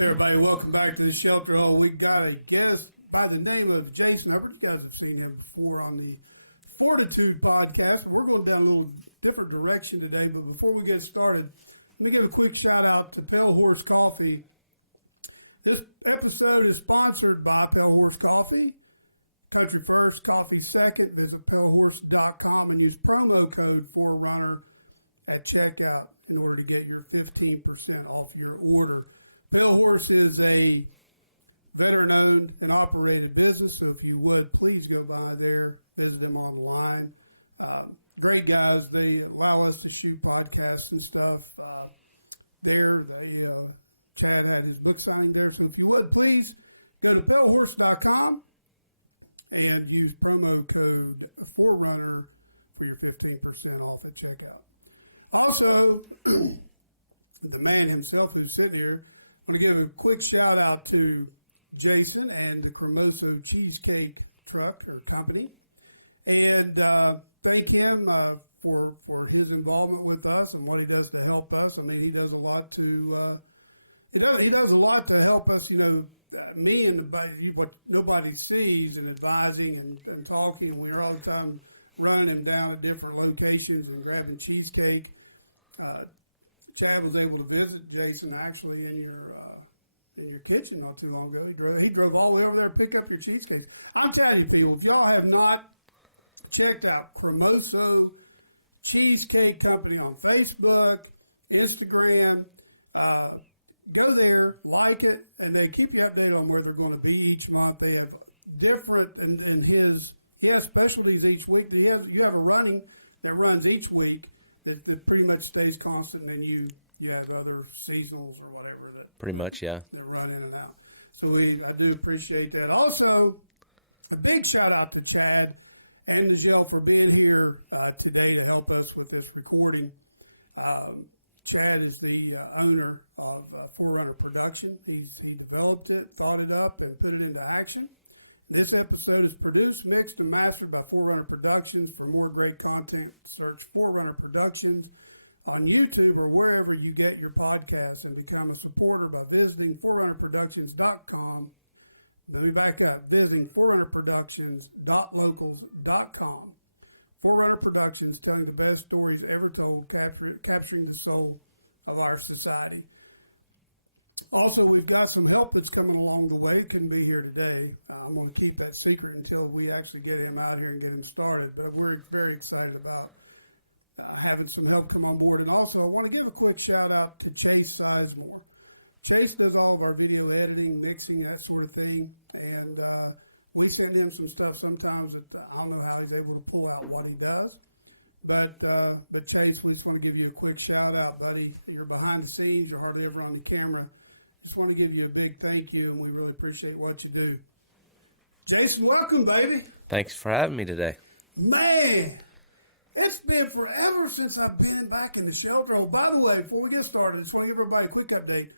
Hey everybody, welcome back to the Shelter Hole. We got a guest by the name of Jason Hubbard. You guys have seen him before on the Fortitude podcast. We're going down a little different direction today, but before we get started, let me give a quick shout out to Pale Horse Coffee. This episode is sponsored by Pale Horse Coffee. Country first, coffee second. Visit palehorse.com and use promo code Forerunner at checkout in order to get your 15% off your order. Pale Horse is a veteran-owned and operated business, so if you would, please go by there, visit them online. Great guys. They allow us to shoot podcasts and stuff there. Chad had his book signing there, so if you would, please go to palehorse.com and use promo code Forerunner for your 15% off at checkout. Also, the man himself who's sitting here, I want to give a quick shout out to Jason and the Cremoso Cheesecake Truck or Company, and thank him for his involvement with us and what he does to help us. I mean, he does a lot to he does a lot to help us. You know, me and what nobody sees and advising and talking. We're all the time running him down at different locations and grabbing cheesecake. Chad was able to visit Jason actually in your kitchen not too long ago. He drove all the way over there to pick up your cheesecakes. I'm telling you, people, if y'all have not checked out Cremoso Cheesecake Company on Facebook, Instagram, go there, like it, and they keep you updated on where they're going to be each month. They have different, and he has specialties each week. You have a running that runs each week that pretty much stays constant, and then you have other seasonals or whatever that run in and out. So I do appreciate that. Also, a big shout out to Chad and Nigel for being here today to help us with this recording. Chad is the owner of Forerunner Production. He developed it, thought it up, and put it into action. This episode is produced, mixed, and mastered by Forerunner Productions. For more great content, search Forerunner Productions on YouTube or wherever you get your podcasts, and become a supporter by visiting forerunnerproductions.com. Let me back up. Visiting forerunnerproductions.locals.com. Forerunner Productions, telling the best stories ever told, capturing the soul of our society. Also, we've got some help that's coming along the way. Couldn't be here today. I'm going to keep that secret until we actually get him out here and get him started. But we're very excited about having some help come on board. And also, I want to give a quick shout out to Chase Sizemore. Chase does all of our video editing, mixing, that sort of thing. And we send him some stuff sometimes that I don't know how he's able to pull out what he does. But Chase, we just want to give you a quick shout out, buddy. You're behind the scenes. You're hardly ever on the camera. Just want to give you a big thank you, and we really appreciate what you do. Jason, welcome, baby. Thanks for having me today. Man, it's been forever since I've been back in the shelter hole. By the way, before we get started, I just want to give everybody a quick update.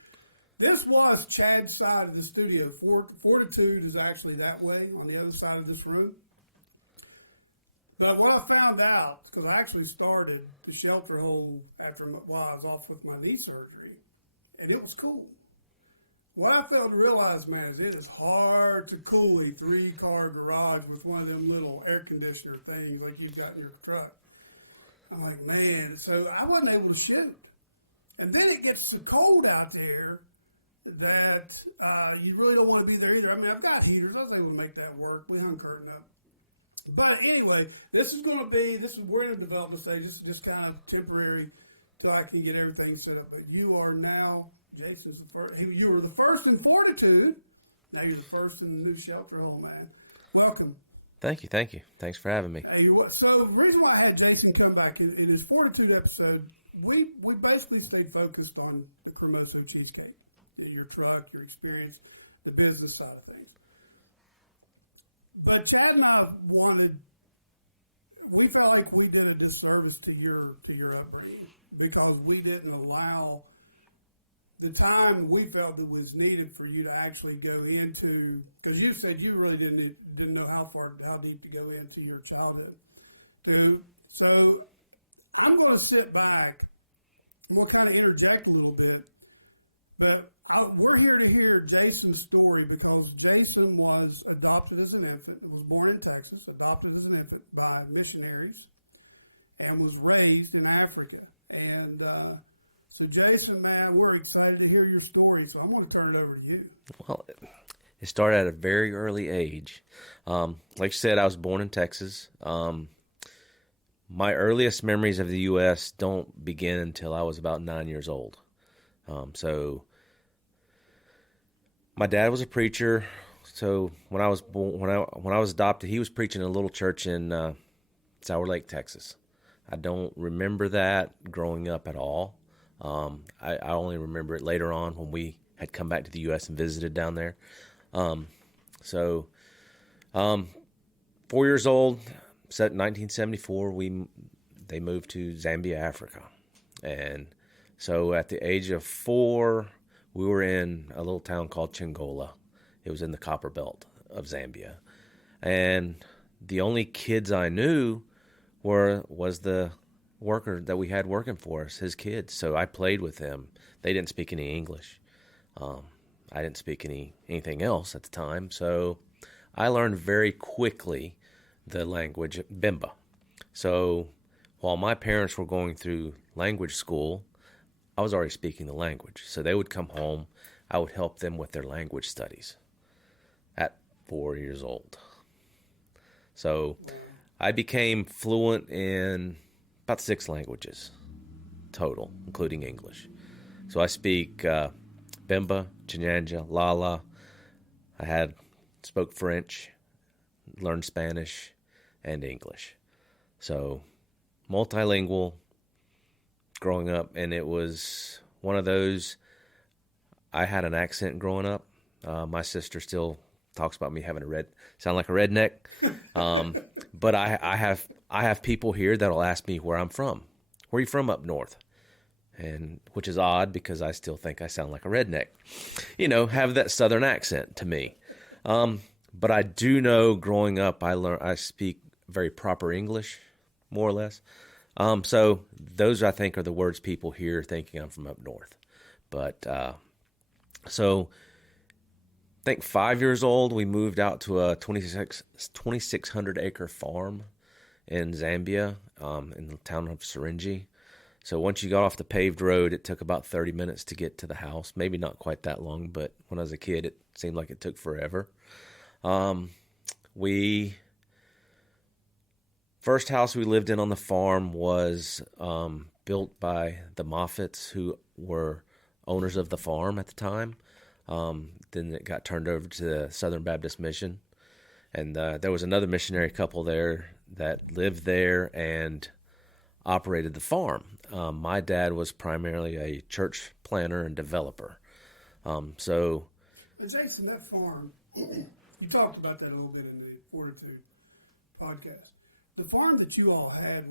This was Chad's side of the studio. Fortitude is actually that way on the other side of this room. But what I found out, because I actually started the shelter hole while I was off with my knee surgery, and it was cool. What I failed to realize, man, is it is hard to cool a 3-car garage with one of them little air conditioner things like you've got in your truck. I'm like, man, so I wasn't able to shoot. And then it gets so cold out there that you really don't want to be there either. I mean, I've got heaters. I was able to make that work. We hung curtain up. But anyway, we're in a development stage. This is just kind of temporary till I can get everything set up. But you are now, Jason's the first. You were the first in Fortitude. Now you're the first in the new shelter hole, man. Welcome. Thank you. Thanks for having me. Hey, so the reason why I had Jason come back in his Fortitude episode, we basically stayed focused on the Cremoso cheesecake, your truck, your experience, the business side of things. But Chad and I we felt like we did a disservice to your upbringing because we didn't allow the time we felt that was needed for you to actually go into, because you said you really didn't know how deep to go into your childhood. So I'm going to sit back. I'm going to kind of interject a little bit, but we're here to hear Jason's story because Jason was adopted as an infant, was born in Texas, adopted as an infant by missionaries, and was raised in Africa. And so, Jason, man, we're excited to hear your story. So I'm going to turn it over to you. Well, it started at a very early age. Like you said, I was born in Texas. My earliest memories of the U.S. don't begin until I was about 9 years old. So my dad was a preacher. So when I was born, when I was adopted, he was preaching in a little church in Sour Lake, Texas. I don't remember that growing up at all. I only remember it later on when we had come back to the U.S. and visited down there. 4 years old, 1974, they moved to Zambia, Africa. And so at the age of 4, we were in a little town called Chingola. It was in the copper belt of Zambia. And the only kids I knew was the worker that we had working for us, his kids. So I played with them. They didn't speak any English. I didn't speak anything else at the time. So I learned very quickly the language Bimba. So while my parents were going through language school, I was already speaking the language. So they would come home. I would help them with their language studies at 4 years old. So wow. I became fluent in about 6 languages total, including English. So I speak Bimba, Chinyanja, Lala. I spoke French, learned Spanish, and English. So multilingual growing up, and it was one of those. I had an accent growing up. My sister still talks about me having sound like a redneck. But I have people here that'll ask me where I'm from. Where are you from up north? And which is odd because I still think I sound like a redneck. Have that southern accent to me. But I do know growing up I speak very proper English, more or less. So those I think are the words people hear thinking I'm from up north. But so I think 5 years old, we moved out to a 2,600 acre farm in Zambia, in the town of Syringe. So once you got off the paved road, it took about 30 minutes to get to the house. Maybe not quite that long, but when I was a kid, it seemed like it took forever. First house we lived in on the farm was built by the Moffats, who were owners of the farm at the time. Then it got turned over to the Southern Baptist Mission. And there was another missionary couple there that lived there and operated the farm. My dad was primarily a church planner and developer. Jason, that farm, you talked about that a little bit in the Fortitude podcast. The farm that you all had,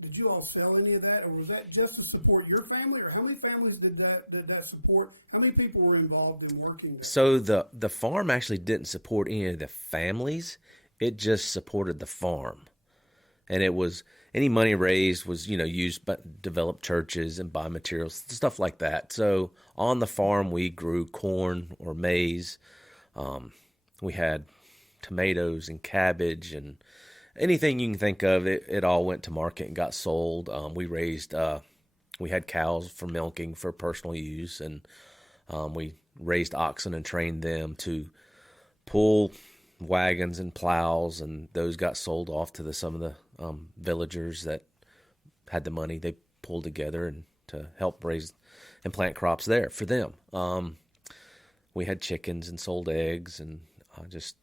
did you all sell any of that, or was that just to support your family, or how many families did that support? How many people were involved in working that? So the farm actually didn't support any of the families. It just supported the farm. And it was any money raised was, used to develop churches and buy materials, stuff like that. So on the farm, we grew corn or maize. We had tomatoes and cabbage and anything you can think of. It all went to market and got sold. We had cows for milking for personal use, and we raised oxen and trained them to pull wagons and plows, and those got sold off to some of the villagers that had the money. They pulled together and to help raise and plant crops there for them. We had chickens and sold eggs and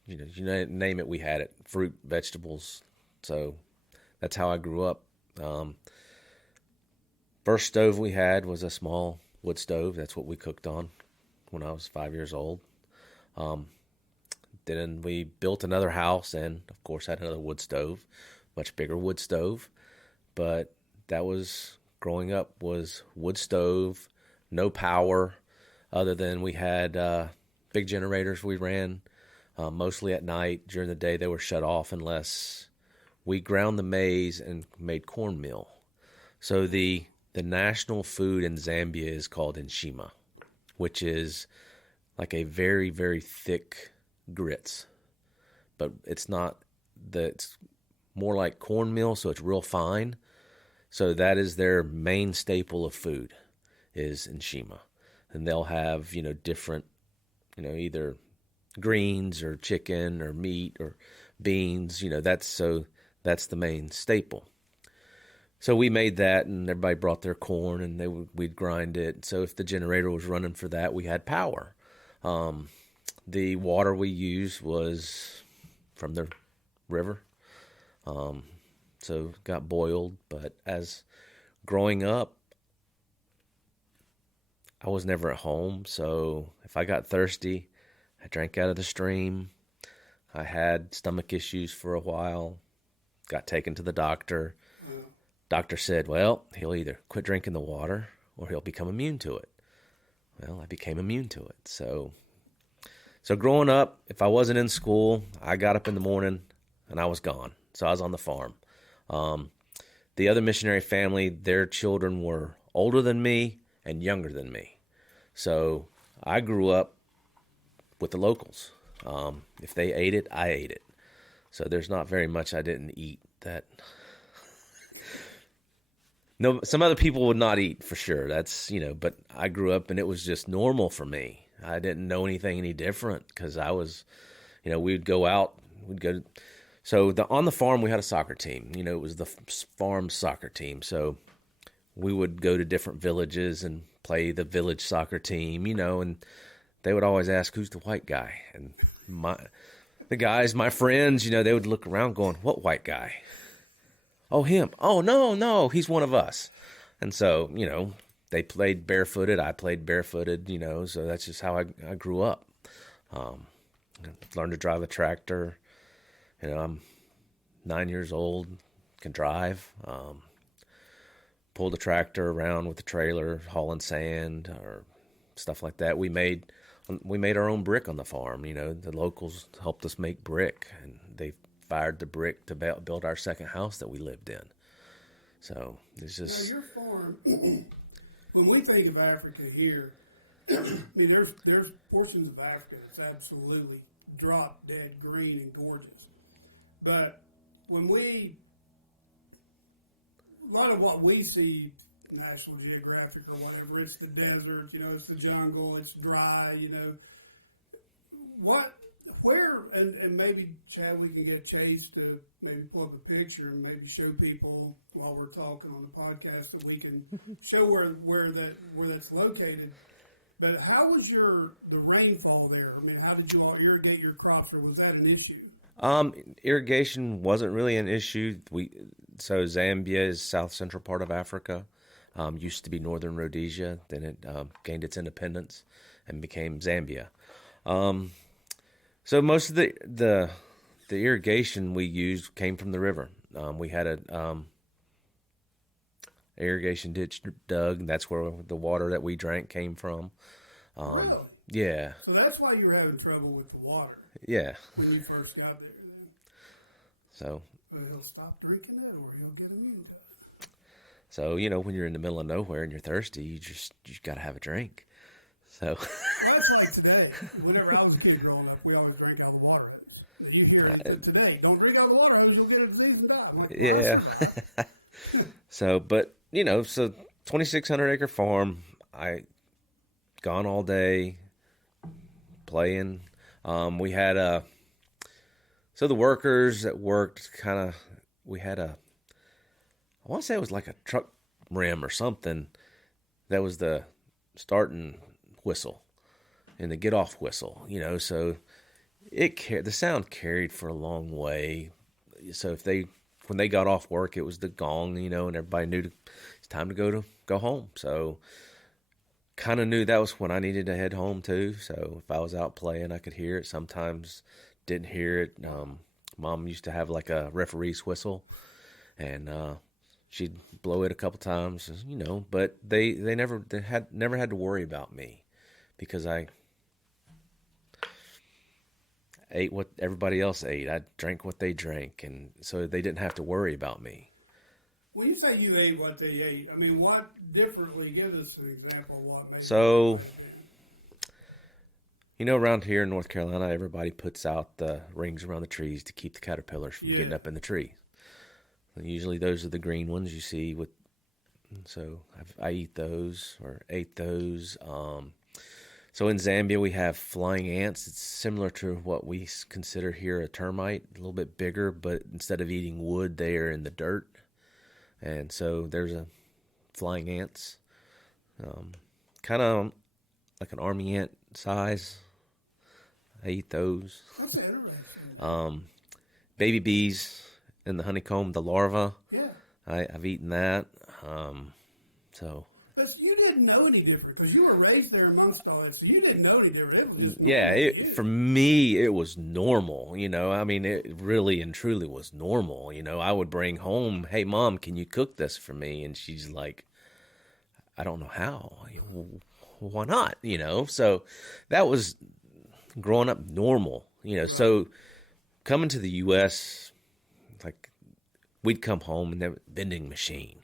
you name it, we had it. Fruit, vegetables. So that's how I grew up. First stove we had was a small wood stove. That's what we cooked on when I was 5 years old. Then we built another house and, of course, had another wood stove, much bigger wood stove. But that was, growing up, was wood stove, no power, other than we had big generators we ran. Mostly at night. During the day, they were shut off unless we ground the maize and made cornmeal. So the the national food in Zambia is called nshima, which is like a very, very thick grits. But it's more like cornmeal, so it's real fine. So that is their main staple of food, is nshima. And they'll have, different, either greens or chicken or meat or beans, that's the main staple. So we made that, and everybody brought their corn, and we'd grind it. So if the generator was running for that, we had power. The water we used was from the river, so it got boiled. But as growing up, I was never at home, so if I got thirsty, I drank out of the stream. I had stomach issues for a while, got taken to the doctor. Wow. Doctor said, well, he'll either quit drinking the water or he'll become immune to it. Well, I became immune to it. So growing up, if I wasn't in school, I got up in the morning and I was gone. So I was on the farm. The other missionary family, their children were older than me and younger than me. So I grew up with the locals. If they ate it, I ate it. So there's not very much I didn't eat that... No, some other people would not eat for sure. That's, but I grew up and it was just normal for me. I didn't know anything any different because I was, we'd go out, so on the farm we had a soccer team. It was the farm soccer team. So we would go to different villages and play the village soccer team, and they would always ask, who's the white guy? And the guys, my friends, they would look around going, what white guy? Oh, him. Oh, no, he's one of us. And so, they played barefooted. I played barefooted, so that's just how I grew up. Learned to drive a tractor. I'm 9 years old, can drive. Pulled a tractor around with the trailer, hauling sand or stuff like that. We made our own brick on the farm. The locals helped us make brick, and they fired the brick to build our second house that we lived in. So it's just... Now, your farm, when we think of Africa here, I mean, there's portions of Africa that's absolutely drop dead green and gorgeous. But when a lot of what we see, National Geographic or whatever, it's the desert, it's the jungle, it's dry, where, and maybe, Chad, we can get Chase to maybe pull up a picture and maybe show people while we're talking on the podcast that we can show where that's located. But how was the rainfall there? I mean, how did you all irrigate your crops, or was that an issue? Irrigation wasn't really an issue. So Zambia is south central part of Africa. Used to be Northern Rhodesia. Then it gained its independence and became Zambia. So most of the irrigation we used came from the river. We had a irrigation ditch dug, and that's where the water that we drank came from. Really? Yeah. So that's why you were having trouble with the water. Yeah. When you first got there, then. So. Well, he'll stop drinking it, or he'll get immune to it. So when you're in the middle of nowhere and you're thirsty, you got to have a drink. So. Well, that's like today. Whenever I was a kid growing up, we always drank out of the water hose. You hear it today, don't drink out of the water hose, you'll get a disease and die. I'm like, well, yeah. I survived. So, but, so 2,600 acre farm, I gone all day playing. We had so the workers that worked we had I want to say it was like a truck rim or something. That was the starting whistle and the get off whistle, so the sound carried for a long way. So when they got off work, it was the gong, and everybody knew it's time to go home. So kind of knew that was when I needed to head home too. So if I was out playing, I could hear it. Sometimes didn't hear it. Mom used to have like a referee's whistle, and she'd blow it a couple times, but they never had to worry about me because I ate what everybody else ate. I drank what they drank, and so they didn't have to worry about me. When you say you ate what they ate, I mean, what differently? Give us an example of what maybe So, that might have been. You know, around here in North Carolina, everybody puts out the rings around the trees to keep the caterpillars from getting up in the tree. And usually those are the green ones you see with. So I eat those or ate those. So in Zambia, we have flying ants. It's similar to what we consider here a termite, a little bit bigger, but instead of eating wood, they are in the dirt. And so there's a flying ants, kind of like an army ant size. I eat those. That's interesting. Baby bees in the honeycomb, the larva. Yeah. I've eaten that. But you didn't know any different because you were raised there amongst all that. So you didn't know any different. It was just normal to you. For me, it was normal. You know, I mean, it really and truly was normal. You know, I would bring home, hey, Mom, can you cook this for me? And she's like, I don't know how. Why not? You know, so that was growing up normal. You know, so coming to the U.S., like we'd come home and there was a vending machine.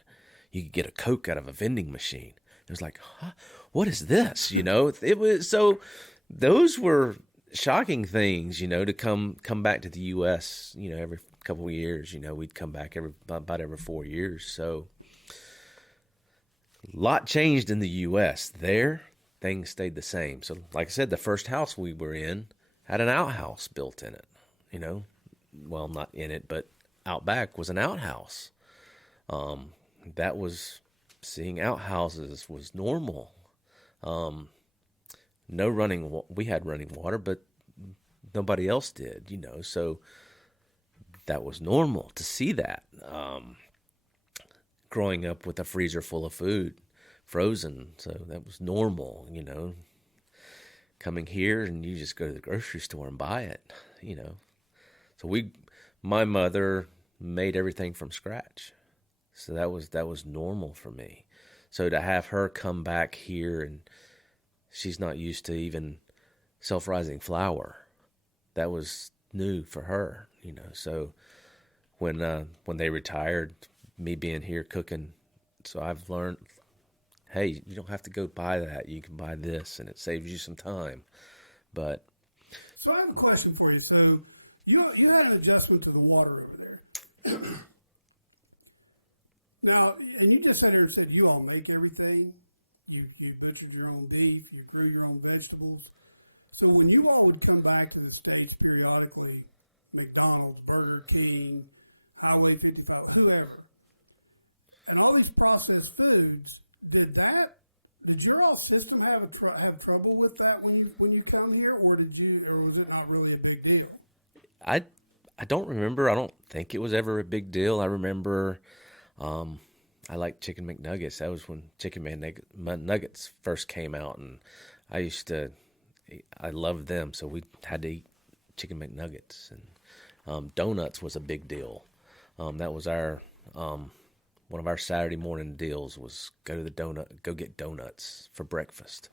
You could get a Coke out of a vending machine. It was like, huh? What is this? You know, it was so. Those were shocking things, you know, to come back to the U.S. You know, every couple of years. You know, we'd come back about every 4 years. So a lot changed in the U.S. There, things stayed the same. So, like I said, the first house we were in had an outhouse built in it. You know, well, not in it, but out back was an outhouse. That was, seeing outhouses was normal. No running, we had running water, but nobody else did, you know, so that was normal to see that. Growing up with a freezer full of food, frozen, so that was normal, you know. Coming here and you just go to the grocery store and buy it, you know. So my mother made everything from scratch. So that was normal for me. So to have her come back here and she's not used to even self-rising flour, that was new for her, you know. So when they retired, me being here cooking, so I've learned, hey, you don't have to go buy that. You can buy this, and it saves you some time. But so I have a question for you. So you had an adjustment to the water over there. Now, and you just sat there and said you all make everything. You butchered your own beef. You grew your own vegetables. So when you all would come back to the States periodically, McDonald's, Burger King, Highway 55, whoever, and all these processed foods, did your all system have trouble with that when you come here, or was it not really a big deal? I don't remember. I don't think it was ever a big deal. I remember. I liked chicken McNuggets. That was when chicken McNuggets first came out, and I loved them. So we had to eat chicken McNuggets, and donuts was a big deal. That was our one of our Saturday morning deals was go get donuts for breakfast.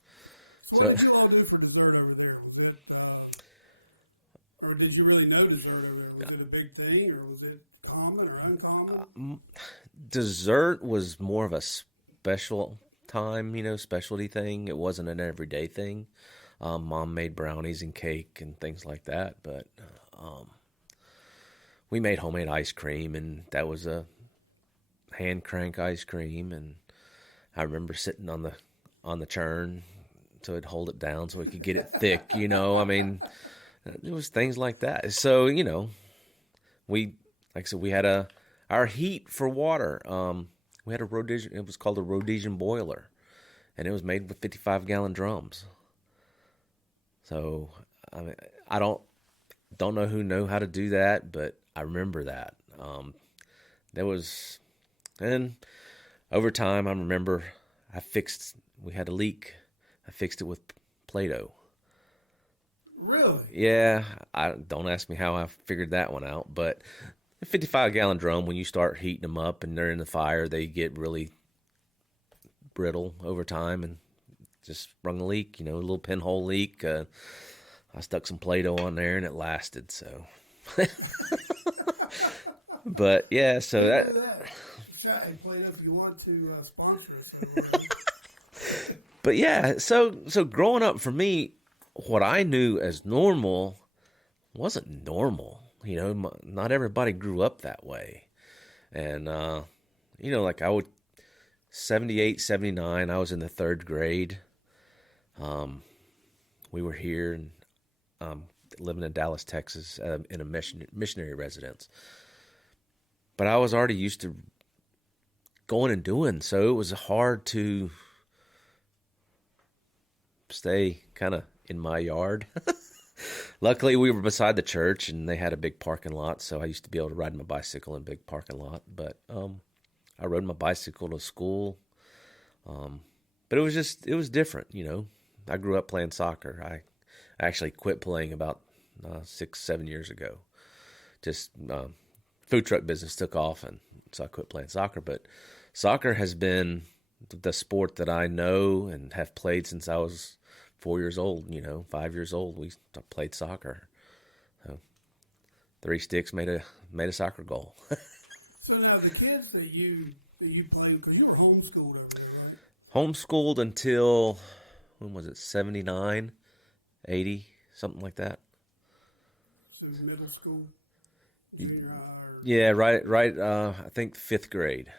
So what did you all do for dessert over there? Was it, or did you really know dessert over there? Was it a big thing, or was it common or uncommon? Dessert was more of a special time, you know, specialty thing. It wasn't an everyday thing. Mom made brownies and cake and things like that, but we made homemade ice cream, and that was a hand crank ice cream. And I remember sitting on the churn so it'd hold it down so it could get it thick, you know. I mean, it was things like that. So, you know, like I said, we had our heat for water. We had a Rhodesian. It was called a Rhodesian boiler, and it was made with 55-gallon drums. So I mean, I don't know who knew how to do that, but I remember that. And over time, I remember we had a leak. I fixed it with Play-Doh. Really? Yeah. Don't ask me how I figured that one out, but a 55-gallon drum, when you start heating them up and they're in the fire, they get really brittle over time, and just sprung a leak, you know, a little pinhole leak. I stuck some Play-Doh on there, and it lasted, so. But, yeah, so Who knew that? Hey, Plato, if you want to sponsor us, we're But yeah, so growing up for me, what I knew as normal wasn't normal. You know, not everybody grew up that way. And, you know, like 78, 79, I was in the third grade. We were here and living in Dallas, Texas, in a missionary residence. But I was already used to going and doing, so it was hard to stay kind of in my yard. Luckily, we were beside the church, and they had a big parking lot, so I used to be able to ride my bicycle in a big parking lot. But I rode my bicycle to school. But it was different, you know. I grew up playing soccer. I actually quit playing about 6-7 years ago. Just food truck business took off, and so I quit playing soccer. But soccer has been the sport that I know and have played since I was 4 years old. You know, 5 years old, we played soccer. So 3 sticks made a soccer goal. So now the kids that you played, because you were homeschooled over there, right? Homeschooled until, when was it, 79, 80, something like that. So middle school, junior high, or Yeah, right. I think 5th grade,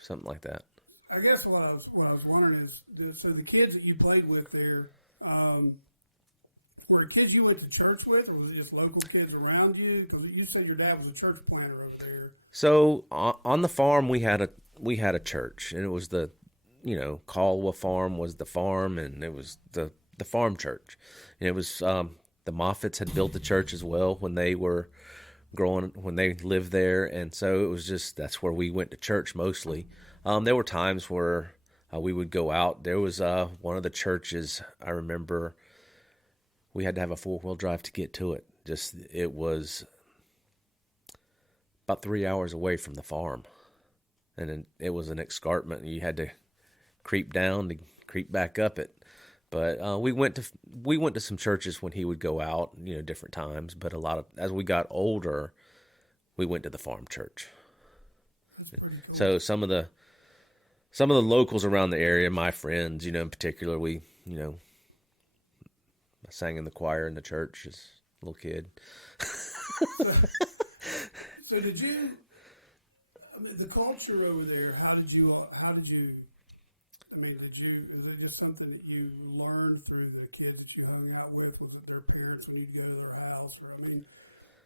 something like that. I guess what I was wondering is, so the kids that you played with there, were it kids you went to church with, or was it just local kids around you? Because you said your dad was a church planter over there. So on the farm, we had a church, and it was the, you know, Caldwell Farm was the farm, and it was the farm church. And it was the Moffats had built the church as well when they were growing, when they lived there, and so it was just, that's where we went to church mostly. There were times where we would go out. There was one of the churches, I remember, we had to have a 4-wheel drive to get to it. It was about 3 hours away from the farm, and it was an escarpment, and you had to creep down to creep back up it. But we went to some churches when he would go out, you know, different times. But as we got older, we went to the farm church. That's pretty cool. So some of the locals around the area, my friends, you know, in particular, we, you know, I sang in the choir in the church as a little kid. So did you? I mean, the culture over there. How did you? I mean, is it just something that you learned through the kids that you hung out with? Was it their parents when you'd go to their house? Or, I mean,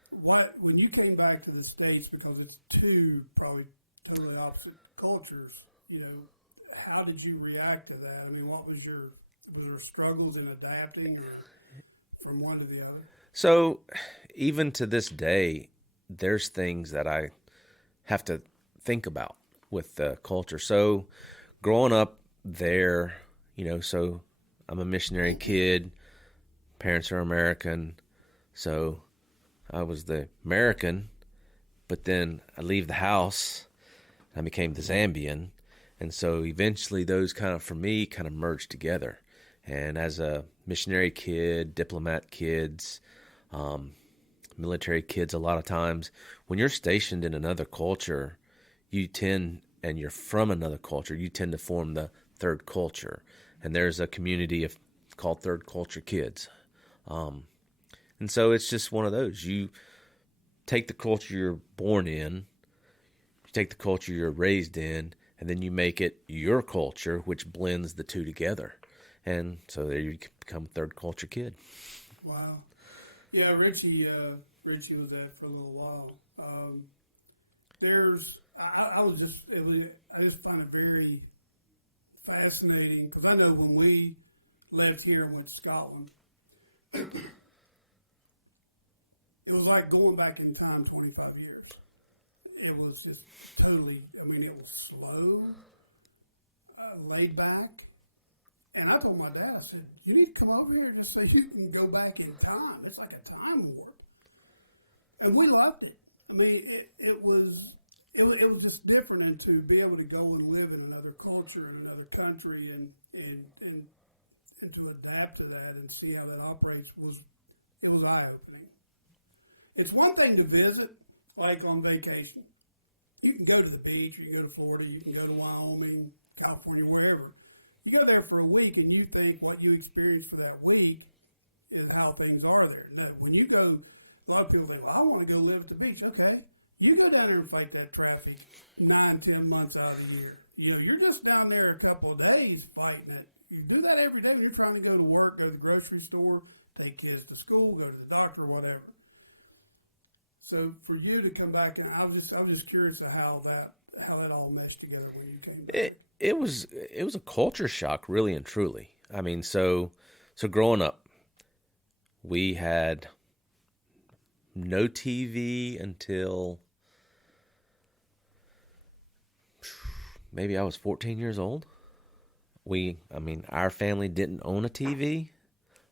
when you came back to the States, because it's two probably totally opposite cultures, you know, how did you react to that? I mean, was there struggles in adapting or from one to the other? So even to this day, there's things that I have to think about with the culture. So growing up there, you know, so I'm a missionary kid. Parents are American. So I was the American, but then I leave the house. I became the Zambian. And so eventually those for me, merged together. And as a missionary kid, diplomat kids, military kids, a lot of times when you're stationed in another culture, and you're from another culture, you tend to form the third culture. And there's a community called third culture kids. And so it's just one of those. You take the culture you're born in, you take the culture you're raised in, and then you make it your culture, which blends the two together. And so there you become a third culture kid. Wow. Yeah, Richie was that for a little while. I just find it very fascinating, because I know when we left here and went to Scotland, it was like going back in time 25 years. It was just totally, I mean, it was slow, laid back. And I told my dad, I said, you need to come over here just so you can go back in time. It's like a time warp. And we loved it. I mean, it was just different, and to be able to go and live in another culture in another country and to adapt to that and see how that operates was eye-opening. It's one thing to visit, like on vacation. you can go to the beach, you can go to Florida, you can go to Wyoming, California, wherever. You go there for a week and you think what you experience for that week is how things are there. No, when you go, a lot of people think, well, I want to go live at the beach. Okay. You go down there and fight that traffic 9-10 months out of the year. You're just down there a couple of days fighting it. You do that every day when you're trying to go to work, go to the grocery store, take kids to school, go to the doctor, whatever. So for you to come back, and I was just curious of how that all meshed together when you came back. It was a culture shock, really and truly. I mean, so growing up, we had no TV until maybe I was 14 years old. Our family didn't own a TV.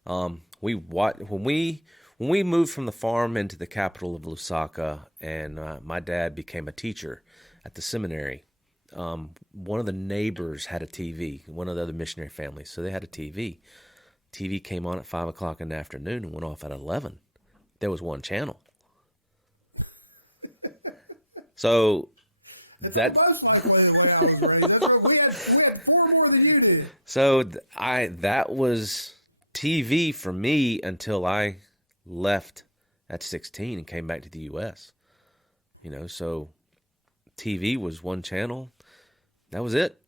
When we moved from the farm into the capital of Lusaka, and my dad became a teacher at the seminary. One of the neighbors had a TV, one of the other missionary families, so they had a TV. TV came on at 5 o'clock in the afternoon and went off at 11. There was one channel. So it's almost like the way I was raised. That's right. We had 4 more than you did. So that was TV for me until I left at 16 and came back to the U.S. So TV was one channel. That was it.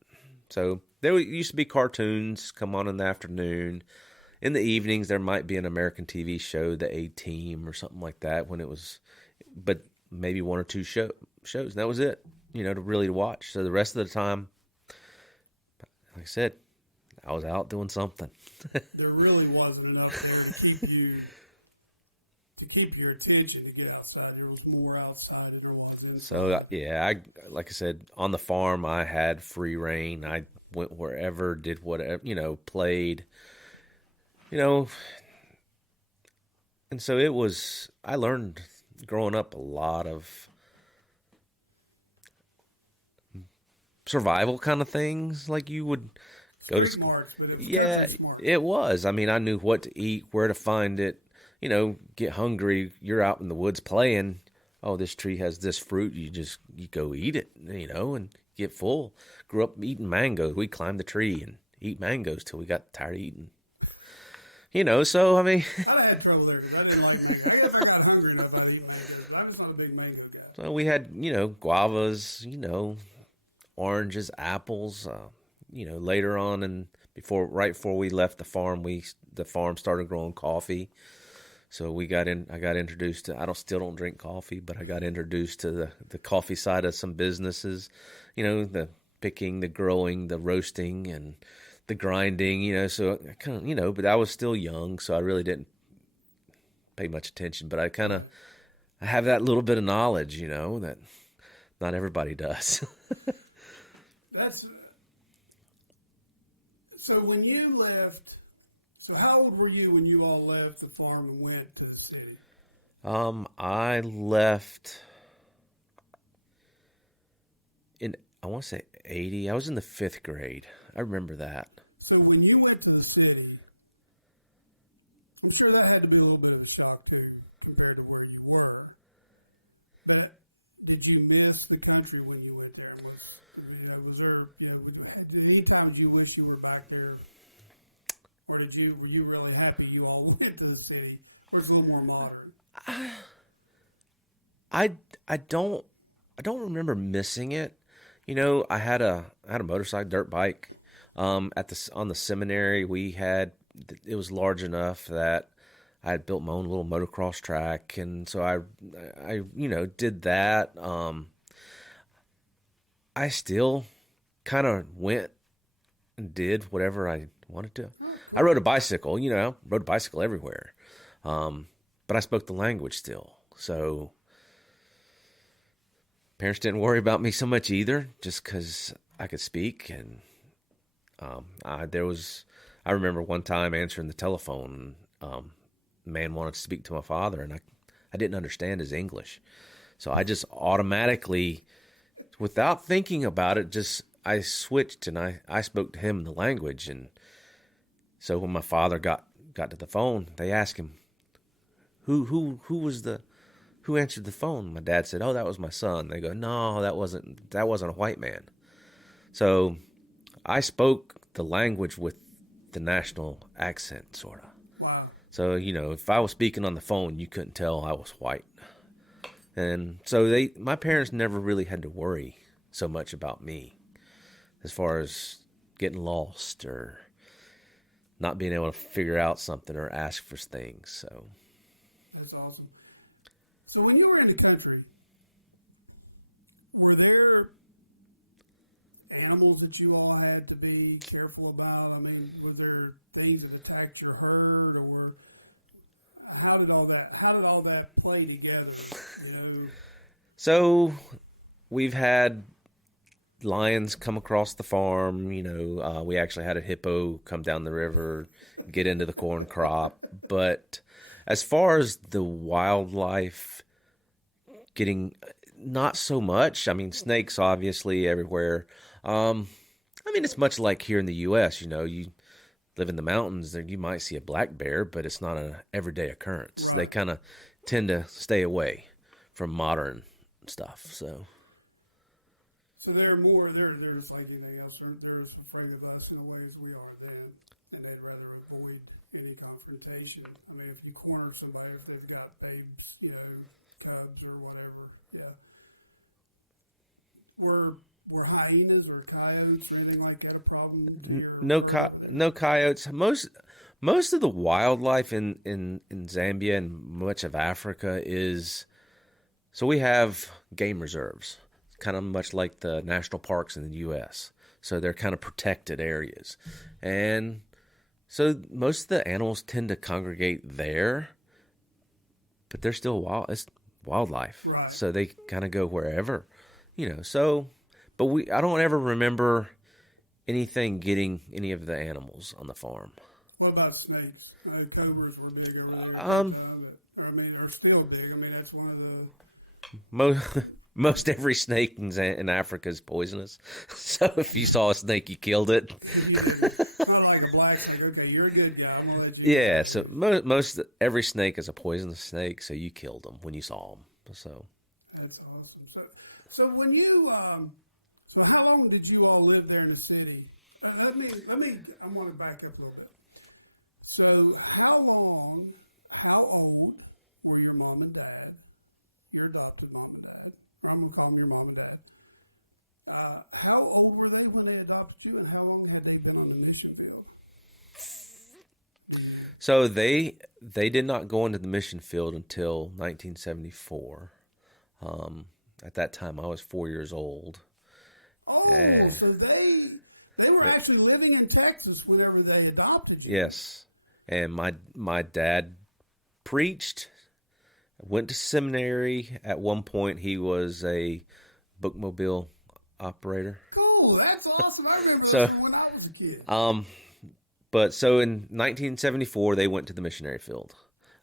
So there used to be cartoons come on in the afternoon. In the evenings, there might be an American TV show, The A-Team or something like that, but maybe 1 or 2 shows. And that was it, to really watch. So the rest of the time, like I said, I was out doing something. There really wasn't enough there to keep your attention to get outside. There was more outside than there was inside. So, like I said, on the farm, I had free reign. I went wherever, did whatever, played, and so I learned growing up a lot of survival kind of things, like you would street smarts, but it was country smart. It was. I knew what to eat, where to find it. Get hungry. You're out in the woods playing. Oh, this tree has this fruit. You go eat it, and get full. Grew up eating mangoes. We climbed the tree and eat mangoes till we got tired of eating. So I'd have had trouble there because I didn't like mango. I guess if I got hungry enough, I'd eat mangoes, but I'm just not a big mango guy. So we had, guavas, oranges, apples. Later on, and right before we left the farm, the farm started growing coffee. So I got introduced to. Still don't drink coffee, but I got introduced to the coffee side of some businesses. The picking, the growing, the roasting, and the grinding. So I kind of, but I was still young, so I really didn't pay much attention. But I kind of, I have that little bit of knowledge, that not everybody does. So when you left, how old were you when you all left the farm and went to the city? I left I want to say 80. I was in the 5th grade. I remember that. So when you went to the city, I'm sure that had to be a little bit of a shock too, compared to where you were. But did you miss the country when you went there? And was there, any time did you wish you were back there? Or were you really happy you all went to the city where it's a little more modern? I don't remember missing it. I had a motorcycle, dirt bike. On the seminary, it was large enough that I had built my own little motocross track, and so I did that. I still kind of went and did whatever I wanted to. Oh, cool. I rode a bicycle, rode a bicycle everywhere. But I spoke the language still. So parents didn't worry about me so much either, just because I could speak. And I remember one time answering the telephone, man wanted to speak to my father, and I didn't understand his English. So I just automatically, without thinking about it, I switched and I spoke to him in the language. And so when my father got to the phone, they asked him, who was the who answered the phone? My dad said, "Oh, that was my son." They go, "No, that wasn't a white man." So I spoke the language with the national accent, sort of. Wow. So, if I was speaking on the phone, you couldn't tell I was white. And so my parents never really had to worry so much about me as far as getting lost or not being able to figure out something or ask for things. So That's awesome. So when you were in the country, were there animals that you all had to be careful about? I mean, were there things that attacked your herd, or how did all that play together? So we've had lions come across the farm. We actually had a hippo come down the river, get into the corn crop. But as far as the wildlife getting, not so much. I mean, snakes obviously everywhere. It's much like here in the U.S. You live in the mountains, you might see a black bear, but it's not an everyday occurrence. Right. They kind of tend to stay away from modern stuff. So they're just like anything else. They're as afraid of us in a way as we are then, and they'd rather avoid any confrontation. I mean, if you corner somebody, if they've got babes, cubs or whatever, yeah. Were hyenas or coyotes or anything like that a problem to your herd over there? No coyotes. Most of the wildlife in Zambia and much of Africa is, so we have game reserves, kind of much like the national parks in the U.S. So they're kind of protected areas. And so most of the animals tend to congregate there, but they're still wild. It's wildlife. Right. So they kind of go wherever, But I don't ever remember anything getting any of the animals on the farm. What about snakes? I know cobras were big over there at that time, are still big. I mean, that's one of the most every snake in Africa is poisonous. So if you saw a snake, you killed it. You didn't. It's not like a black snake. Okay, you're a good guy. I'm gonna let you. Yeah. Go. So most every snake is a poisonous snake. So you killed them when you saw them. So that's awesome. So when you so how long did you all live there in the city? Let me. I want to back up a little bit. So how old were your mom and dad, your adopted mom and dad, or I'm going to call them your mom and dad? How old were they when they adopted you, and how long had they been on the mission field? So they did not go into the mission field until 1974. At that time, I was 4 years old. Oh, so they were actually living in Texas whenever they adopted you. Yes. And my dad preached, went to seminary. At one point, he was a bookmobile operator. Cool. That's awesome. I remember those from when I was a kid. But so in 1974, they went to the missionary field.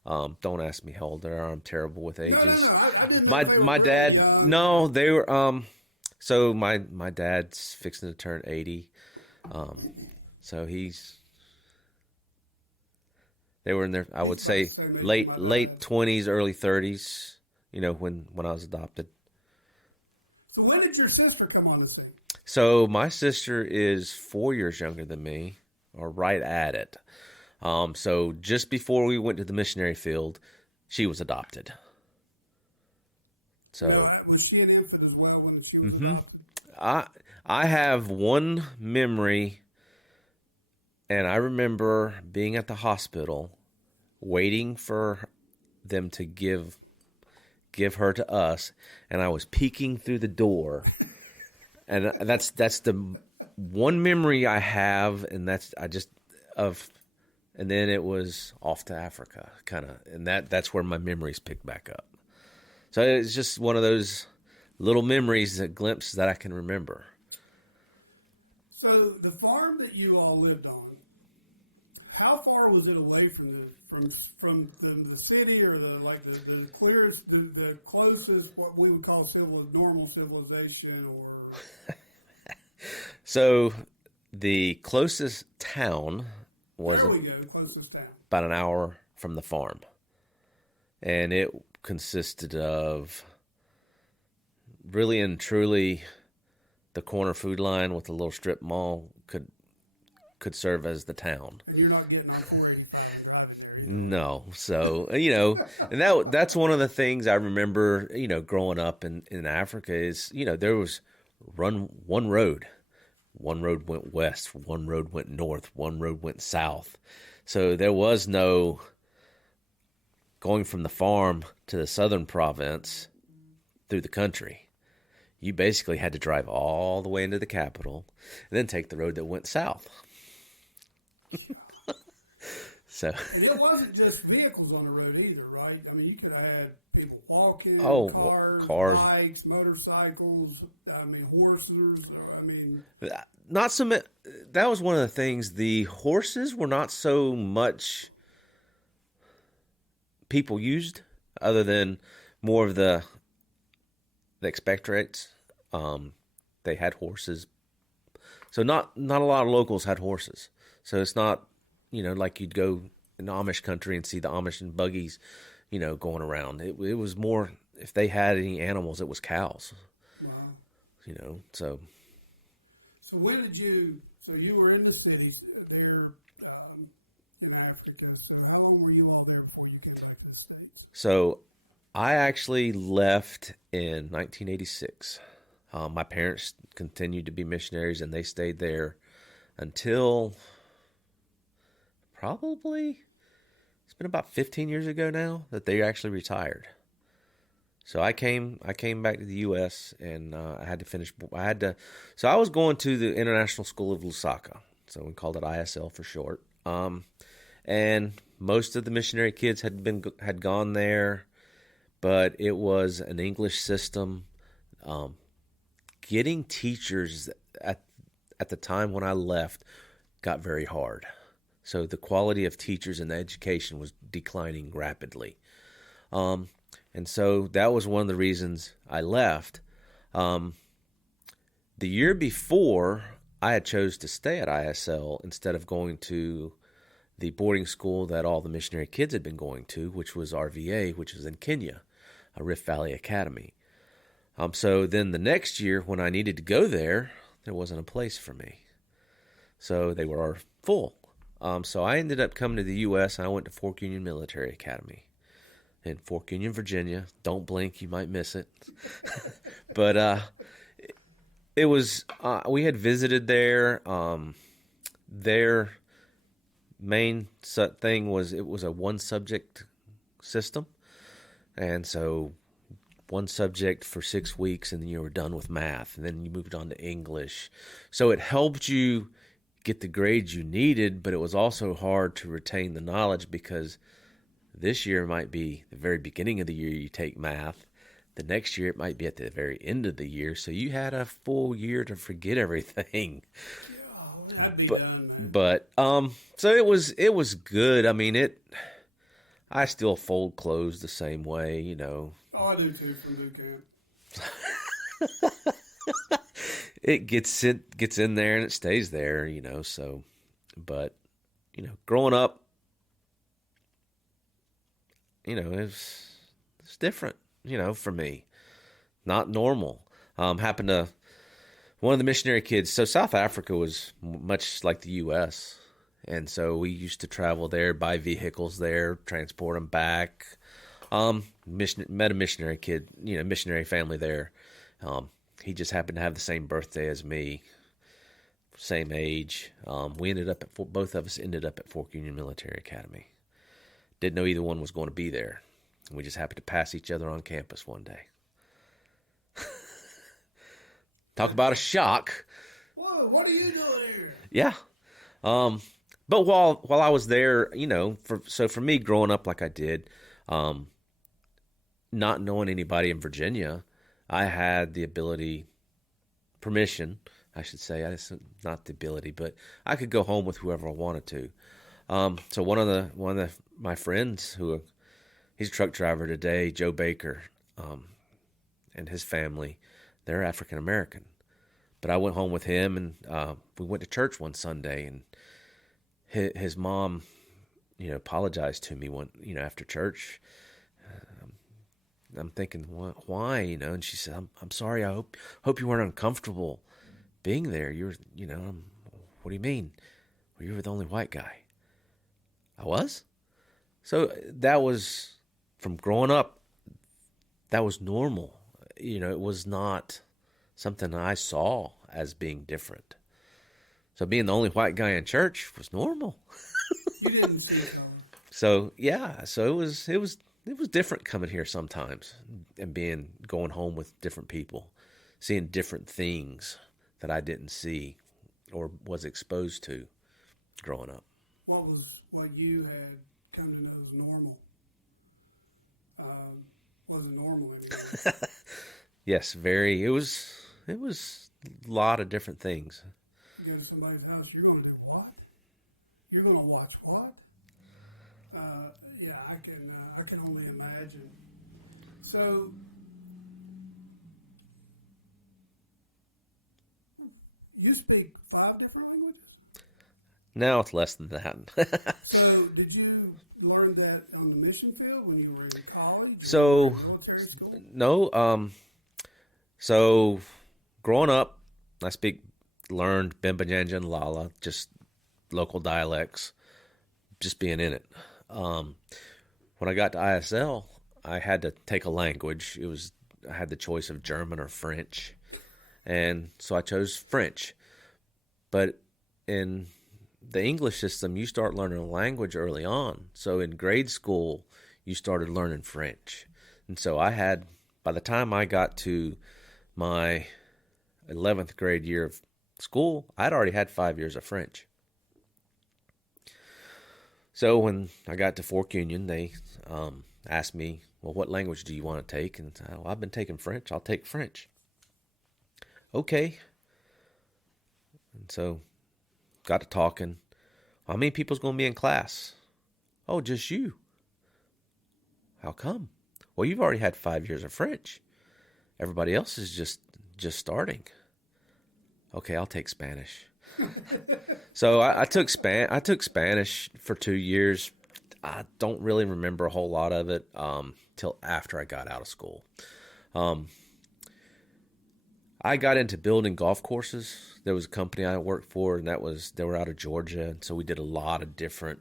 Don't ask me how old they are. I'm terrible with ages. No. I didn't know if they were really young. No, they were. So my dad's fixing to turn 80. So they were in their, I would say late 20s, early 30s. When I was adopted. So when did your sister come on the scene? So my sister is 4 years younger than me, or right at it. So just before we went to the missionary field, she was adopted. So, no, was she an infant as well when she was adopted? I have one memory, and I remember being at the hospital, waiting for them to give her to us, and I was peeking through the door, and that's the one memory I have, and and then it was off to Africa, kind of, and that's where my memories picked back up. So it's just one of those little memories, glimpses that I can remember. So the farm that you all lived on, how far was it away from the city, or the clearest, the closest, what we would call normal civilization, or? So the closest town was closest town, about an hour from the farm. And it consisted of really and truly the corner food line with a little strip mall could serve as the town. And you're not getting on 485 and driving there either. No. So, and that's one of the things I remember, growing up in Africa is, there was one road. One road went west, one road went north, one road went south. So there was no going from the farm to the southern province through the country. You basically had to drive all the way into the capital and then take the road that went south. So, and it wasn't just vehicles on the road either, right? I mean, you could have had people walking, cars, bikes, motorcycles. I mean, horses. I mean, not so much. That was one of the things. The horses were not so much people used, other than more of the expectorates. They had horses, so not a lot of locals had horses. So it's not, like you'd go in the Amish country and see the Amish and buggies, going around. It was more, if they had any animals, it was cows. Wow. So. So when did you, so you were in the cities there in Africa. So how long were you all there before you came back to the States? So I actually left in 1986. My parents continued to be missionaries, and they stayed there until probably, it's been about 15 years ago now that they actually retired. So I came back to the U.S. and so I was going to the International School of Lusaka. So we called it ISL for short. And most of the missionary kids had gone there, but it was an English system. Getting teachers at the time when I left got very hard. So the quality of teachers and the education was declining rapidly. And so that was one of the reasons I left. The year before, I had chose to stay at ISL instead of going to the boarding school that all the missionary kids had been going to, which was RVA, which was in Kenya, a Rift Valley Academy. So then the next year, when I needed to go there wasn't a place for me. So they were full. So I ended up coming to the U.S., and I went to Fork Union Military Academy in Fork Union, Virginia. Don't blink, you might miss it. But it was, we had visited there. Their main thing was, it was a one-subject system. And so one subject for 6 weeks, and then you were done with math, and then you moved on to English. So it helped you get the grades you needed, but it was also hard to retain the knowledge, because this year might be the very beginning of the year you take math. The next year it might be at the very end of the year, so you had a full year to forget everything. Yeah, I'd be done, man. But so it was good. I mean, I still fold clothes the same way, Oh, I do too, from boot camp. It gets in there and it stays there, so, but, growing up, it's different, for me. Not normal. Happened to one of the missionary kids. So South Africa was much like the U.S., and so we used to travel there, buy vehicles there, transport them back. Met a missionary kid, missionary family there. He just happened to have the same birthday as me, same age. Both of us ended up at Fork Union Military Academy. Didn't know either one was going to be there. We just happened to pass each other on campus one day. Talk about a shock. Whoa, what are you doing here? Yeah. But while I was there, for me growing up like I did, not knowing anybody in Virginia, I had the permission, I should say, not the ability, but I could go home with whoever I wanted to. So one of my friends, he's a truck driver today, Joe Baker, and his family, they're African American. But I went home with him, and we went to church one Sunday, and his mom, apologized to me after church. I'm thinking, why? And she said, I'm sorry. I hope you weren't uncomfortable being there. What do you mean? Well, you were the only white guy. I was? So that was, from growing up, that was normal. It was not something I saw as being different. So being the only white guy in church was normal. You didn't see color. So yeah, so it was different coming here sometimes and going home with different people, seeing different things that I didn't see or was exposed to growing up. What you had come to know as normal wasn't normal anymore. Yes, very. It was a lot of different things. You go to somebody's house, you're going to do what? You're going to watch what? Yeah, I can only imagine. So, you speak 5 different languages? Now it's less than that. So, did you learn that on the mission field when you were in college or when you were in military school? No. So, growing up, I learned Bimba and Lala, just local dialects, just being in it. When I got to ISL, I had to take a language. I had the choice of German or French, and so I chose French. By in the English system, you start learning a language early on. So in grade school, you started learning French. And so by the time I got to my 11th grade year of school, I'd already had 5 years of French. So when I got to Fork Union, they asked me, well, what language do you want to take? And I said, I've been taking French. I'll take French. Okay. And so got to talking. How many people's going to be in class? Oh, just you. How come? Well, you've already had 5 years of French. Everybody else is just starting. Okay, I'll take Spanish. So I took Spanish for 2 years. I don't really remember a whole lot of it till after I got out of school. I got into building golf courses. There was a company I worked for, and they were out of Georgia, and so we did a lot of different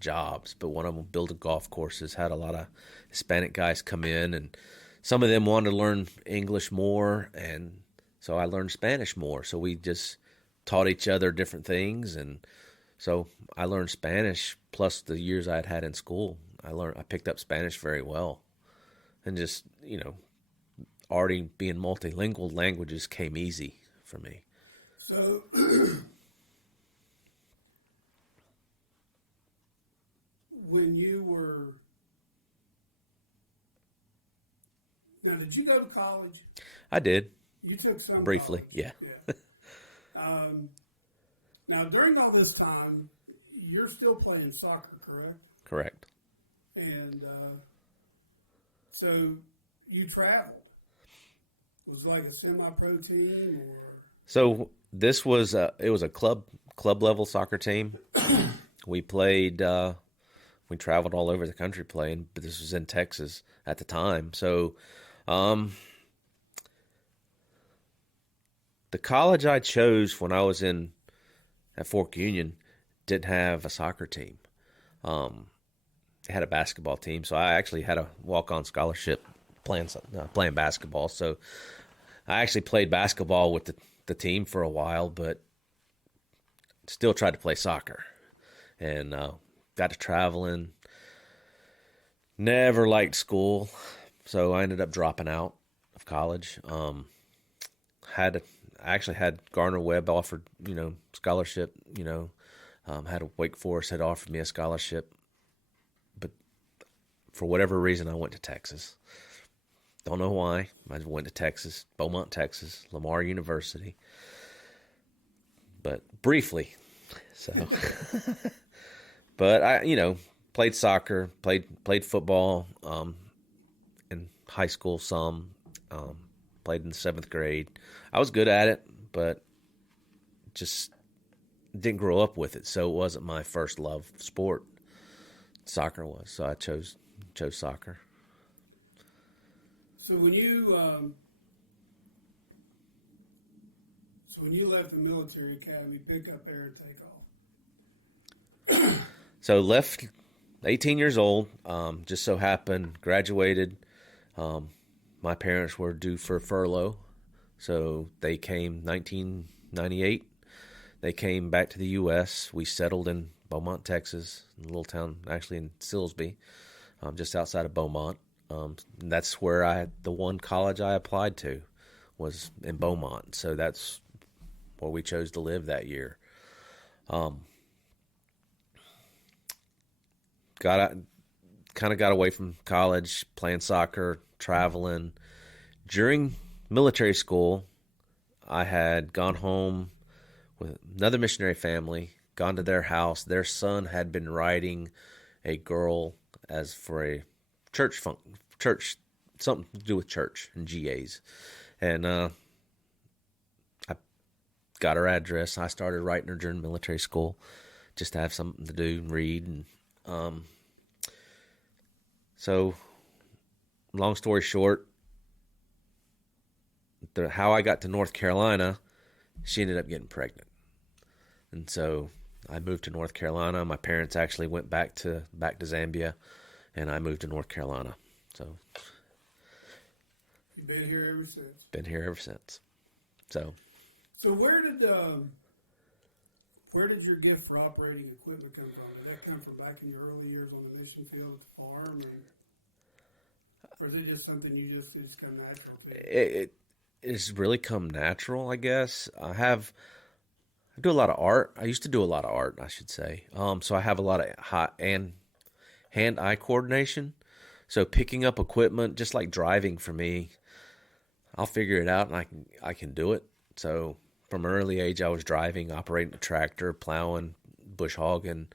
jobs. But one of them, building golf courses, had a lot of Hispanic guys come in, and some of them wanted to learn English more, and so I learned Spanish more. So we just taught each other different things, and so I learned Spanish plus the years I had in school. I picked up Spanish very well, and just already being multilingual, languages came easy for me. So, when you were now, did you go to college? I did. You took some briefly, college. yeah. Now, during all this time, you're still playing soccer, correct? Correct. And so you traveled. Was it like a semi-pro team, or? So this was it was a club level soccer team. We played. We traveled all over the country playing, but this was in Texas at the time. So, the college I chose when I was at Fork Union didn't have a soccer team. It had a basketball team, so I actually had a walk-on scholarship playing basketball. So I actually played basketball with the team for a while, but still tried to play soccer. And got to traveling. Never liked school, so I ended up dropping out of college. I actually had Gardner Webb offered, scholarship. Had Wake Forest had offered me a scholarship, but for whatever reason, I went to Texas. Don't know why. I went to Texas, Beaumont, Texas, Lamar University, but briefly. So, but I, played soccer, played football in high school some, played in the 7th grade. I was good at it, but just didn't grow up with it, so it wasn't my first love sport. Soccer was, so I chose soccer. So when you left the military academy, pick up air and take off. So left 18 years old, just so happened, graduated. My parents were due for furlough, so they came 1998. They came back to the U.S. We settled in Beaumont, Texas, a little town actually in Silsbee, just outside of Beaumont. That's where the one college I applied to was in Beaumont, so that's where we chose to live that year. Kind of got away from college, playing soccer, traveling. During military school, I had gone home with another missionary family, gone to their house. Their son had been riding a girl as for a church something to do with church and GAs. And I got her address. I started writing her during military school just to have something to do and read. And so, long story short, how I got to North Carolina, she ended up getting pregnant. And so I moved to North Carolina. My parents actually went back to Zambia, and I moved to North Carolina. So you've been here ever since. Been here ever since. So where did your gift for operating equipment come from? Did that come from back in your early years on the mission field at the farm, or is it just something it just come natural to you? It's really come natural, I guess. I do a lot of art. I used to do a lot of art, I should say. So I have a lot of hand-eye coordination. So picking up equipment, just like driving for me, I'll figure it out and I can do it. So from an early age, I was driving, operating a tractor, plowing, bush hogging,